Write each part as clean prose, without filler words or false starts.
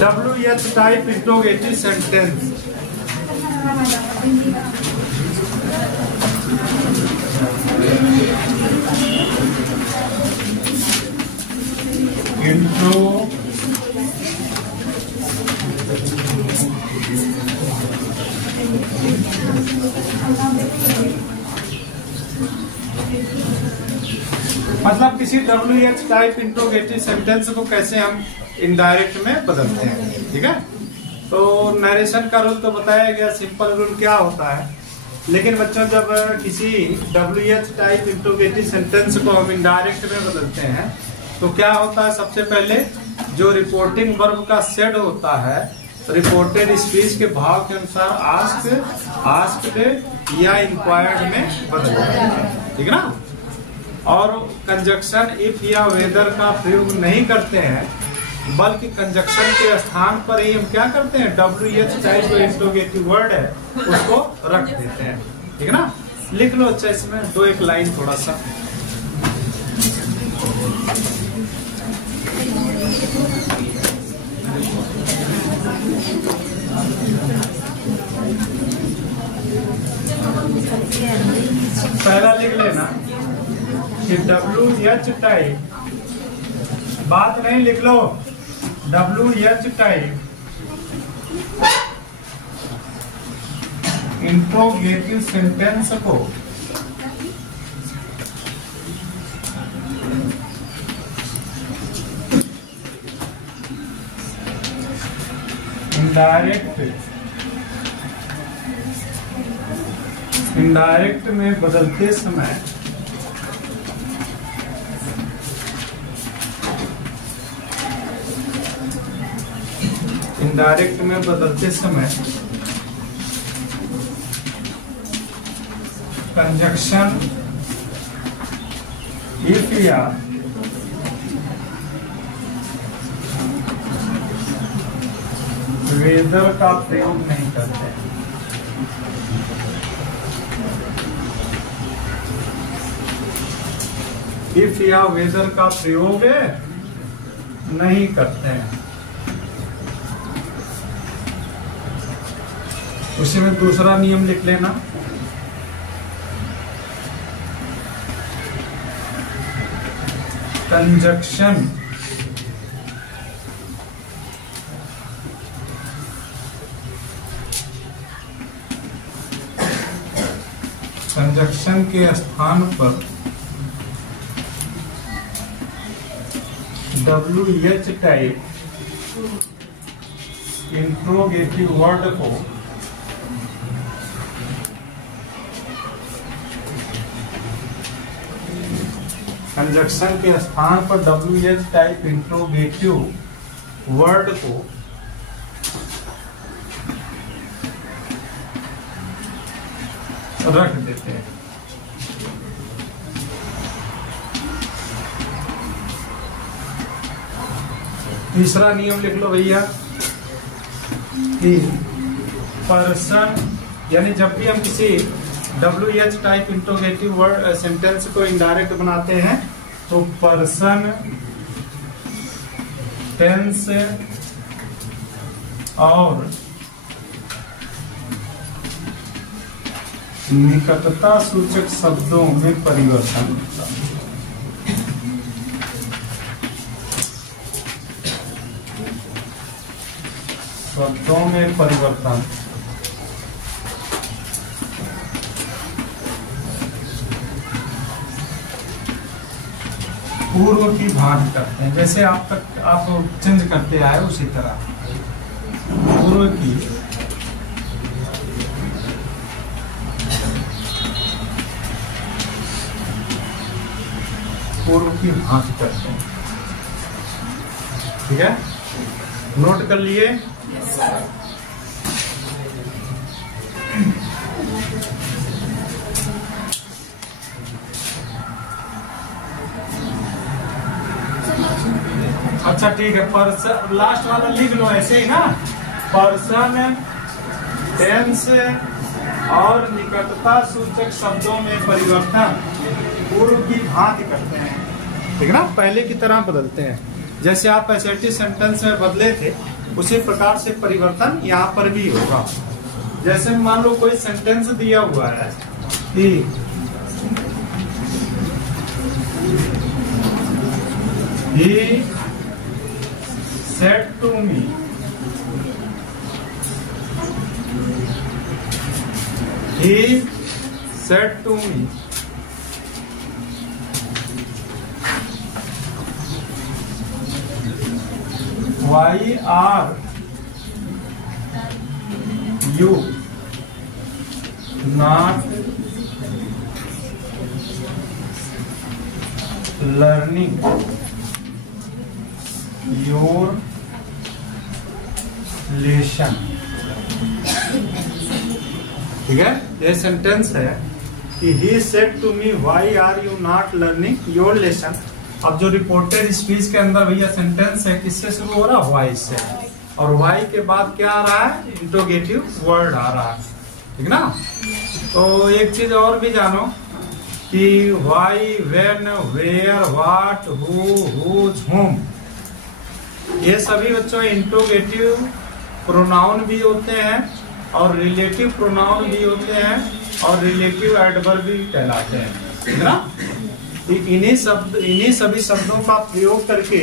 WH type interrogative sentence. मतलब किसी WH type interrogative sentence को कैसे हम इनडायरेक्ट में बदलते हैं, ठीक है। तो नरेशन का रूल तो बताया गया, सिंपल रूल क्या होता है। लेकिन बच्चों जब किसी WH टाइप इंट्रोगेटिव सेंटेंस को हम इनडायरेक्ट में बदलते हैं तो क्या होता है, सबसे पहले जो रिपोर्टिंग वर्ब का सेड होता है रिपोर्टेड स्पीच के भाव के अनुसार आस्क्ड या इंक्वायर्ड में बदलते हैं, ठीक है ना। और कंजक्शन इफ या वेदर का प्रयोग नहीं करते हैं, बल्कि कंजक्शन के स्थान पर ही हम क्या करते हैं, WH टाइप जो इंट्रोगेटिव वर्ड है उसको रख देते हैं, ठीक है ना। लिख लो अच्छा इसमें 2-1 लाइन थोड़ा सा। पहला लिख लेना कि WH टाइप, बात नहीं लिख लो, WH टाइप इंट्रोगेटिव सेंटेंस को इनडायरेक्ट में बदलते समय कंजक्शन इफ या वेदर का प्रयोग नहीं करते। इफ या वेदर का प्रयोग नहीं करते हैं। उसी में दूसरा नियम लिख लेना, कंजक्शन के स्थान पर WH टाइप इंट्रोगेटिव वर्ड को कंजक्शन के स्थान पर WH टाइप इंट्रोगेटिव वर्ड को रख देते हैं। तीसरा नियम लिख लो भैया कि पर्सन, यानी जब भी हम किसी WH type interrogative word sentence को इनडायरेक्ट बनाते हैं तो पर्सन, टेंस और निकटता सूचक शब्दों में परिवर्तन होता है। शब्दों में परिवर्तन पूर्व की भांति करते हैं, जैसे आप चेंज करते आए उसी तरह पूर्व की भांति करते हैं, ठीक है। नोट कर लिए? अच्छा ठीक है, पर्सन लास्ट वाला लिख लो ऐसे ही ना, पर्सन, टेंस और निकटता सूचक शब्दों में परिवर्तन पूर्व की भांति करते हैं, ठीक है ना, पहले की तरह बदलते हैं। जैसे आप असर्टिव सेंटेंस में बदले थे उसी प्रकार से परिवर्तन यहाँ पर भी होगा। जैसे मान लो कोई सेंटेंस दिया हुआ है कि he said to me, he said to me, why are you not learning your lesson? ठीक है, ये सेंटेंस है कि he said to me why are you not learning your lesson। अब जो रिपोर्टेड स्पीच के अंदर भैया सेंटेंस है किससे शुरू हो रहा है, why से, और why के बाद क्या आ रहा है, इंट्रोगेटिव वर्ड आ रहा है, ठीक ना। तो एक चीज और भी जानो कि why, when, where, what, who, whose, whom, ये सभी बच्चों इंट्रोगेटिव प्रोनाउन भी होते हैं और रिलेटिव प्रोनाउन भी होते हैं और रिलेटिव एडवर्ब भी कहलाते हैं, ठीक ना। इन्हीं सभी शब्दों का प्रयोग करके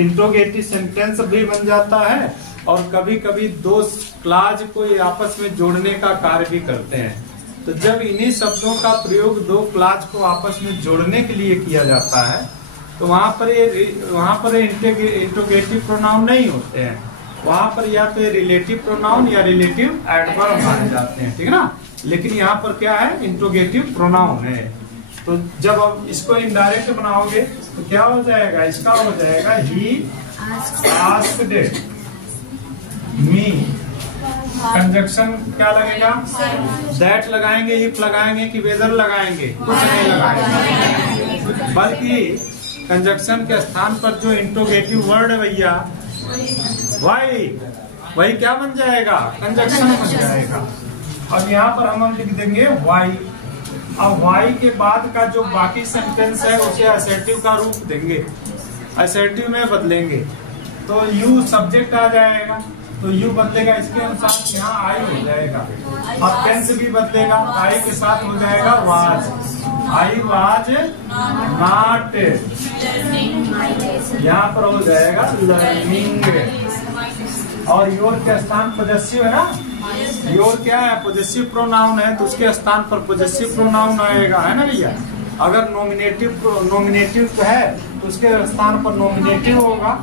इंट्रोगेटिव सेंटेंस भी बन जाता है और कभी कभी दो क्लाज को आपस में जोड़ने का कार्य भी करते हैं। तो जब इन्हीं शब्दों का प्रयोग दो क्लाज को आपस में जोड़ने के लिए किया जाता है तो वहां पर इंट्रोगेटिव प्रोनाउन नहीं होते हैं, वहां पर या तो रिलेटिव प्रोनाउन या रिलेटिव एडवर्ब माने जाते हैं, ठीक ना। लेकिन यहाँ पर क्या है, इंट्रोगेटिव प्रोनाउन है। तो जब आप इसको इनडायरेक्ट बनाओगे तो क्या हो जाएगा, इसका हो जाएगा ही आस्क्ड मी, कंजक्शन क्या लगेगा, दैट लगाएंगे, इफ लगाएंगे कि वेदर लगाएंगे, कुछ नहीं लगाएंगे, बल्कि कंजक्शन के स्थान पर जो इंट्रोगेटिव वर्ड है भैया वही क्या बन जाएगा, कंजक्शन बन जाएगा। अब यहाँ पर हम लिख देंगे वाई। अब वाई के बाद का जो बाकी सेंटेंस है उसे असर्टिव का रूप देंगे, असर्टिव में बदलेंगे। तो यू सब्जेक्ट आ जाएगा, तो यू बदलेगा, इसके अनुसार यहाँ आई हो जाएगा। अब टेंस भी बदलेगा, आई के साथ हो जाएगा वाज, आई वाज नॉट, यहाँ पर हो जाएगा लर्निंग। और योर के स्थान पॉजेसिव है ना, योर क्या है, पॉजेसिव प्रोनाउन है, तो उसके स्थान पर पॉजेसिव प्रोनाउन आएगा, है ना भैया। अगर नॉमिनेटिव है तो उसके स्थान पर नॉमिनेटिव होगा,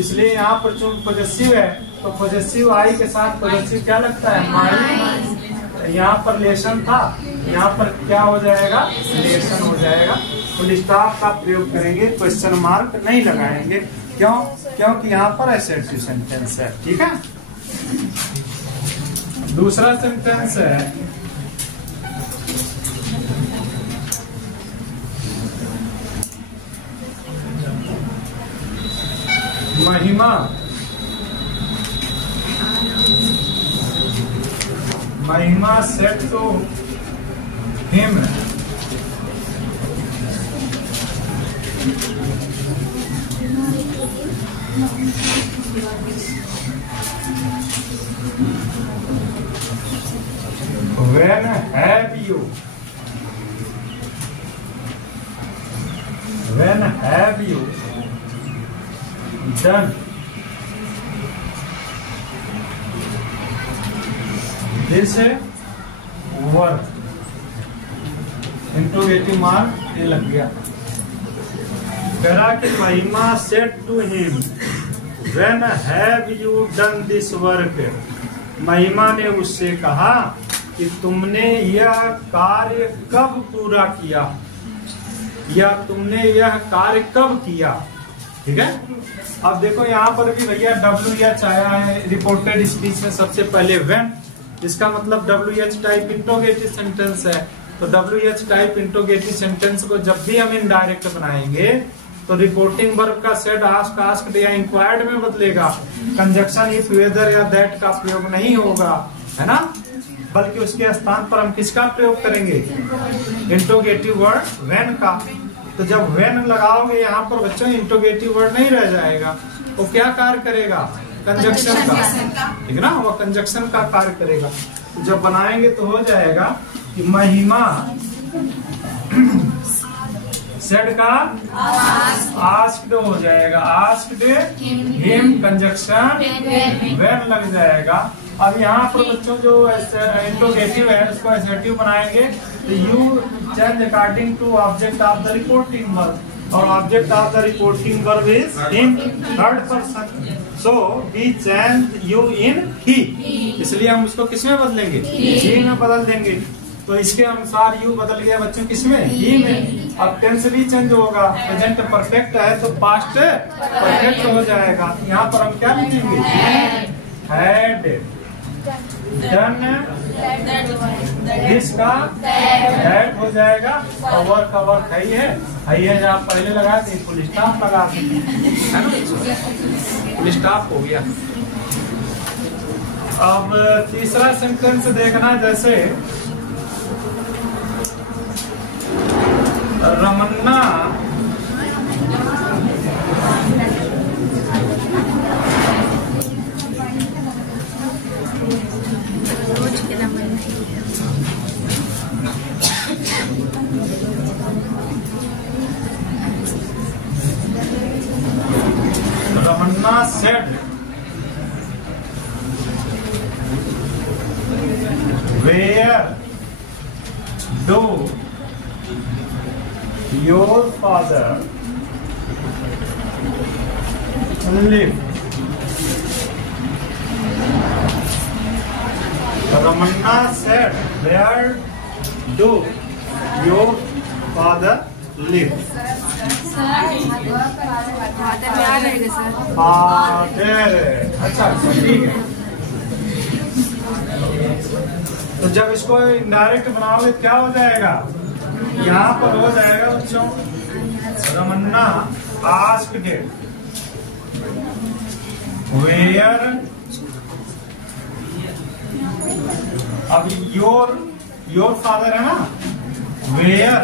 इसलिए यहाँ पर जो पॉजेसिव है तो पॉजेसिव आई के साथ पॉजेसिव क्या लगता है, माई। यहाँ पर लेशन था, यहाँ पर क्या हो जाएगा, लेशन हो जाएगा। फुल स्टॉप का प्रयोग करेंगे, क्वेश्चन मार्क नहीं लगाएंगे, क्यों, क्योंकि यहाँ पर असर्टिव सेंटेंस है, ठीक है। दूसरा सेंटेंस है Mahima said to him when have you done this work, interrogative mark ये लग गया। करा कि Mahima said to him when have you done this work, महिमा ने उससे कहा कि तुमने यह कार्य कब पूरा किया, या तुमने यह कार्य कब किया, ठीक है। अब देखो यहाँ पर भी भैया WH आया है रिपोर्टेड स्पीच में सबसे पहले when, इसका मतलब WH टाइप इंट्रोगेटिव सेंटेंस है। तो WH टाइप इंट्रोगेटिव सेंटेंस को जब भी हम इनडायरेक्ट बनाएंगे तो रिपोर्टिंग वर्ब का सेड, आस्क, आस्क्ड या इंक्वायर्ड में बदलेगा, कंजक्शन इफ, वेदर या दैट का प्रयोग नहीं होगा, है ना, बल्कि उसके स्थान पर हम किसका प्रयोग करेंगे, इंट्रोगेटिव वर्ड व्हेन का। तो जब व्हेन लगाओगे यहाँ पर बच्चों इंट्रोगेटिव वर्ड नहीं रह जाएगा, वो क्या कार्य करेगा? कंजक्शन का, ठीक ना, वो कंजक्शन का कार्य करेगा। जब बनाएंगे तो हो जाएगा कि महिमा सेड का आस्क्ड हो जाएगा, आस्क्ड हिम कंजक्शन व्हेन लग जाएगा। अब यहाँ पर बच्चों जो इंट्रोगेटिव है उसको एसर्टिव बनाएंगे तो you change according to object of the reporting verb, और object of the reporting verb is in third person, so we change you in he, इसलिए हम उसको किसमें बदलेंगे? ही में बदल देंगे। तो इसके अनुसार यू बदल गया बच्चों किसमें? ही में। अब टेंस भी चेंज होगा, प्रेजेंट परफेक्ट है तो पास्ट परफेक्ट हो जाएगा। यहाँ पर हम क्या लिखेंगे? हैड डन दिस का हैड हो जाएगा, और वर्क का वर्क है जहाँ पहले लगा थे फुल स्टॉप लगा देंगे, है ना, फुल स्टॉप हो गया। अब तीसरा सेंटेंस देखना, जैसे Ramana said where do your father live? Ramanna said where do your father live? Father. अच्छा ठीक है। तो जब इसको इनडायरेक्ट बनाओगे क्या हो जाएगा? यहाँ पर हो जाएगा बच्चों रमन्ना आस्क्ड वेयर, अब योर फादर है ना, where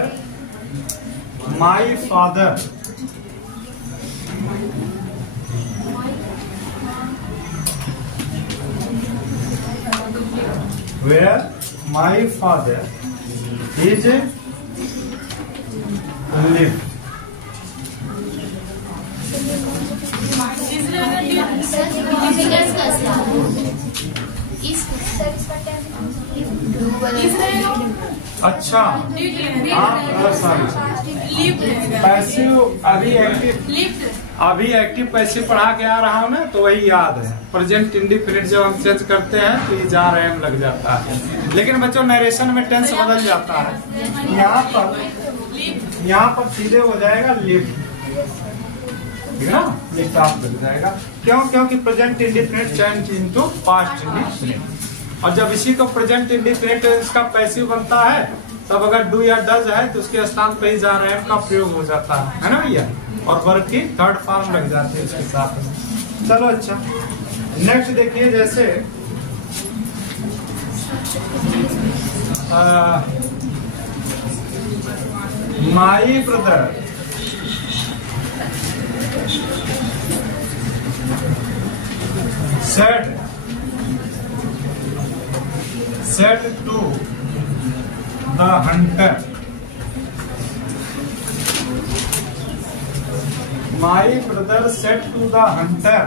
my father, where my father is live. अच्छा पैसिव अभी एक्टिव पैसिव पढ़ा के आ रहा हूँ ना, तो वही याद है। प्रेजेंट इंडिफिनिट जब हम चेंज करते हैं तो ये जा रहे हैं लग जाता है, लेकिन बच्चों नरेशन में टेंस बदल जाता है। यहाँ पर सीधे हो जाएगा लिव, ठीक है ना, लिफ्ट ऑफ लग जाएगा। क्यों? क्योंकि present indefinite change into past indefinite, और जब इसी को प्रेजेंट इंडिफिनिट इसका पैसिव बनता है तब अगर डू या डज है तो उसके स्थान पे ही जा रहे हैं का प्रयोग हो जाता है ना भैया, और वर्ब की थर्ड फॉर्म लग जाती है उसके साथ। चलो अच्छा, नेक्स्ट देखिए, जैसे my brother said to the hunter, my brother said to the hunter,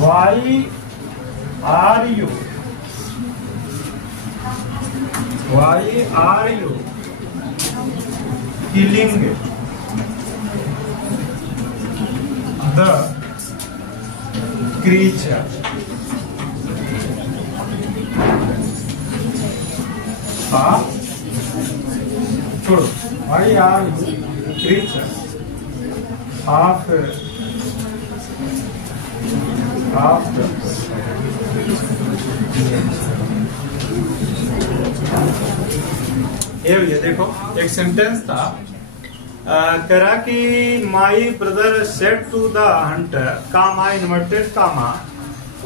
why are you killing the creature? छोड़ो, why are you creature of ये देखो एक सेंटेंस था, कह रहा कि my brother said to the hunter comma inverted comma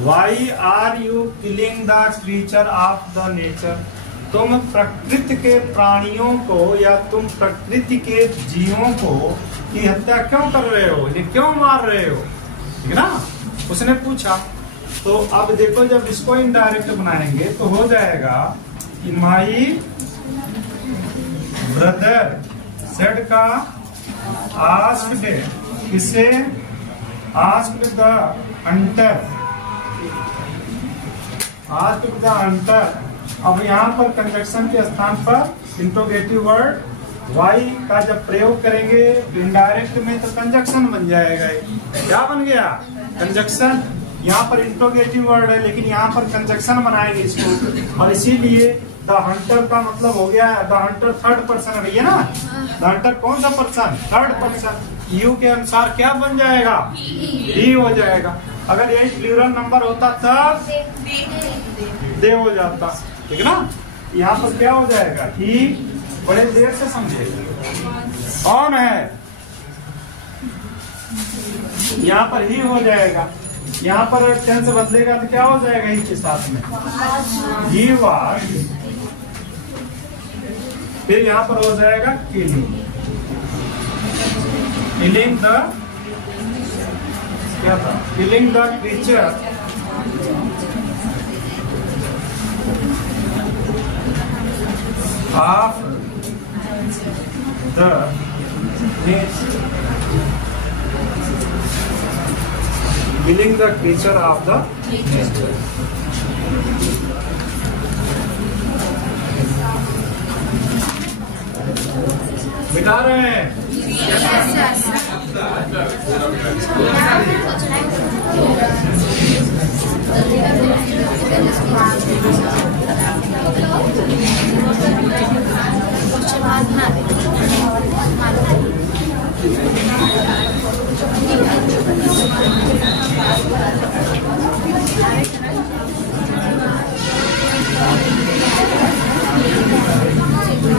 why are you killing the creature of the nature. तुम प्रकृति के प्राणियों को या तुम प्रकृति के जीवों को की हत्या क्यों कर रहे हो, इन्हें क्यों मार रहे हो, ठीक ना, उसने पूछा। तो अब देखो जब इसको इनडायरेक्ट बनाएंगे तो हो जाएगा कि माई ब्रदर सेड का आस्क्ड, किसे, asked the Hunter, asked the Hunter. अब यहाँ पर कंजक्शन के स्थान पर इंट्रोगेटिव वर्ड वाई का जब प्रयोग करेंगे इनडायरेक्ट में तो कंजक्शन बन जाएगा। क्या बन गया, कंजक्शन। यहाँ पर इंट्रोगेटिव वर्ड है लेकिन यहाँ पर कंजक्शन बनाएंगे इसको, और इसीलिए द हंटर का मतलब हो गया, द हंटर थर्ड पर्सन है ना, द हंटर कौन सा पर्सन, थर्ड पर्सन। यू के अनुसार क्या बन जाएगा, ही हो जाएगा। अगर ये प्लूरल नंबर होता तब दे हो जाता, ठीक ना। यहाँ पर क्या हो जाएगा, ही, बड़े देर से समझेगा कौन है, यहाँ पर ही हो जाएगा। यहाँ पर टेंस बदलेगा तो क्या हो जाएगा, ही के साथ में ही वाज, फिर यहाँ पर हो जाएगा किलिंग, किलिंग द, क्या था, killing the creature of the nature, killing the creature of the nature. मिटा रहे हैं,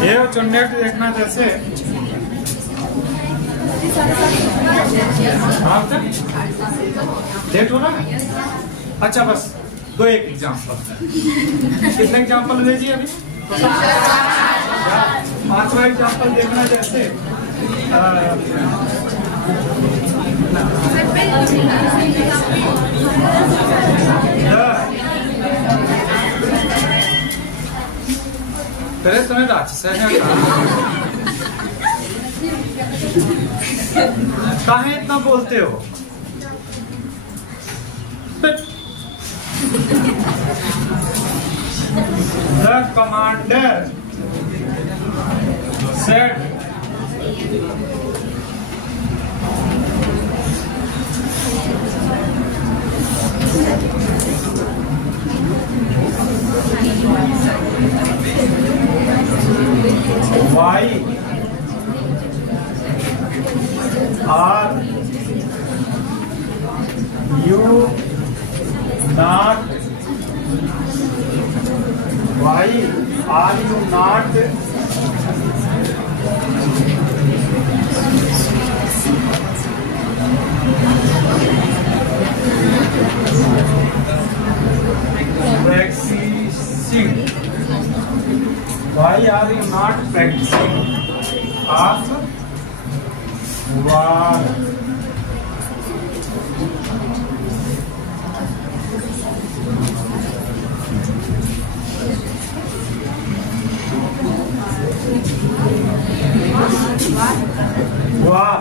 ये चुन्नेट देखना जैसे लेट हो रहा है। अच्छा बस दो एक एग्जाम्पल, कितने एग्जाम्पल भेजिए अभी, पांचवा एग्जाम्पल देखना जैसे तेरे तुम्हें राक्षस है काहे इतना बोलते हो, the commander said why are you not, why are you not practicing, why are you not practicing of war? वाह,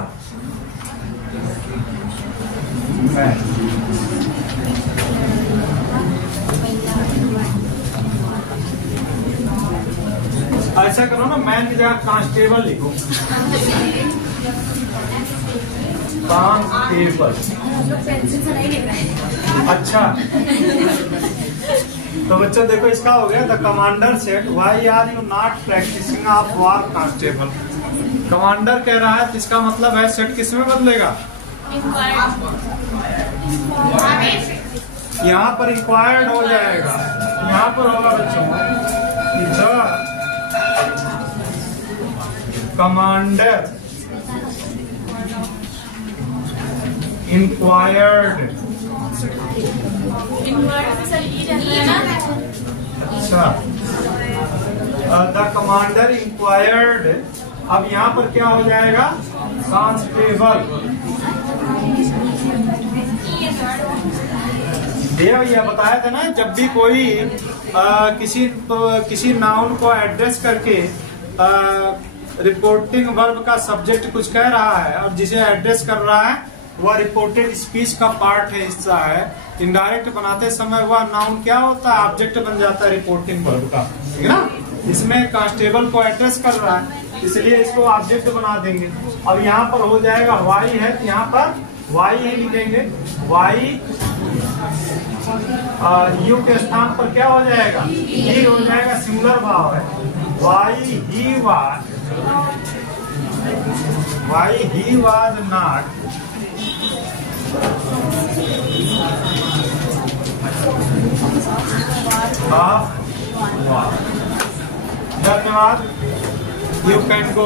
ऐसा करो ना, मैन की जगह कांस्टेबल लिखो, कांस्टेबल। अच्छा तो बच्चों देखो इसका हो गया, the commander said why are you not practising of war constable. Commander कह रहा है तो इसका मतलब है सेट किस में बदलेगा, यहाँ पर इंक्वायर्ड हो जाएगा, यहाँ पर होगा बच्चों द कमांडर इंक्वायर्ड। अच्छा, द कमांडर इंक्वायर्ड। अब यहाँ पर क्या हो जाएगा? कांस्टेबल। भैया बताया था ना, जब भी कोई किसी नाउन को एड्रेस करके रिपोर्टिंग वर्ब का सब्जेक्ट कुछ कह रहा है और जिसे एड्रेस कर रहा है वह रिपोर्टेड स्पीच का पार्ट है, हिस्सा है, इनडायरेक्ट बनाते समय वह नाउन क्या होता है? ऑब्जेक्ट बन जाता है रिपोर्टिंग वर्ब का, ठीक है ना। इसमें कांस्टेबल को एड्रेस कर रहा है, इसलिए इसको ऑब्जेक्ट बना देंगे। अब यहाँ पर हो जाएगा वाई है, तो यहाँ पर वाई ही लिखेंगे। वाई यू के स्थान पर क्या हो जाएगा? ही हो जाएगा, सिंगुलर भाव है। Why he was, why he was not धन्यवाद। You can go.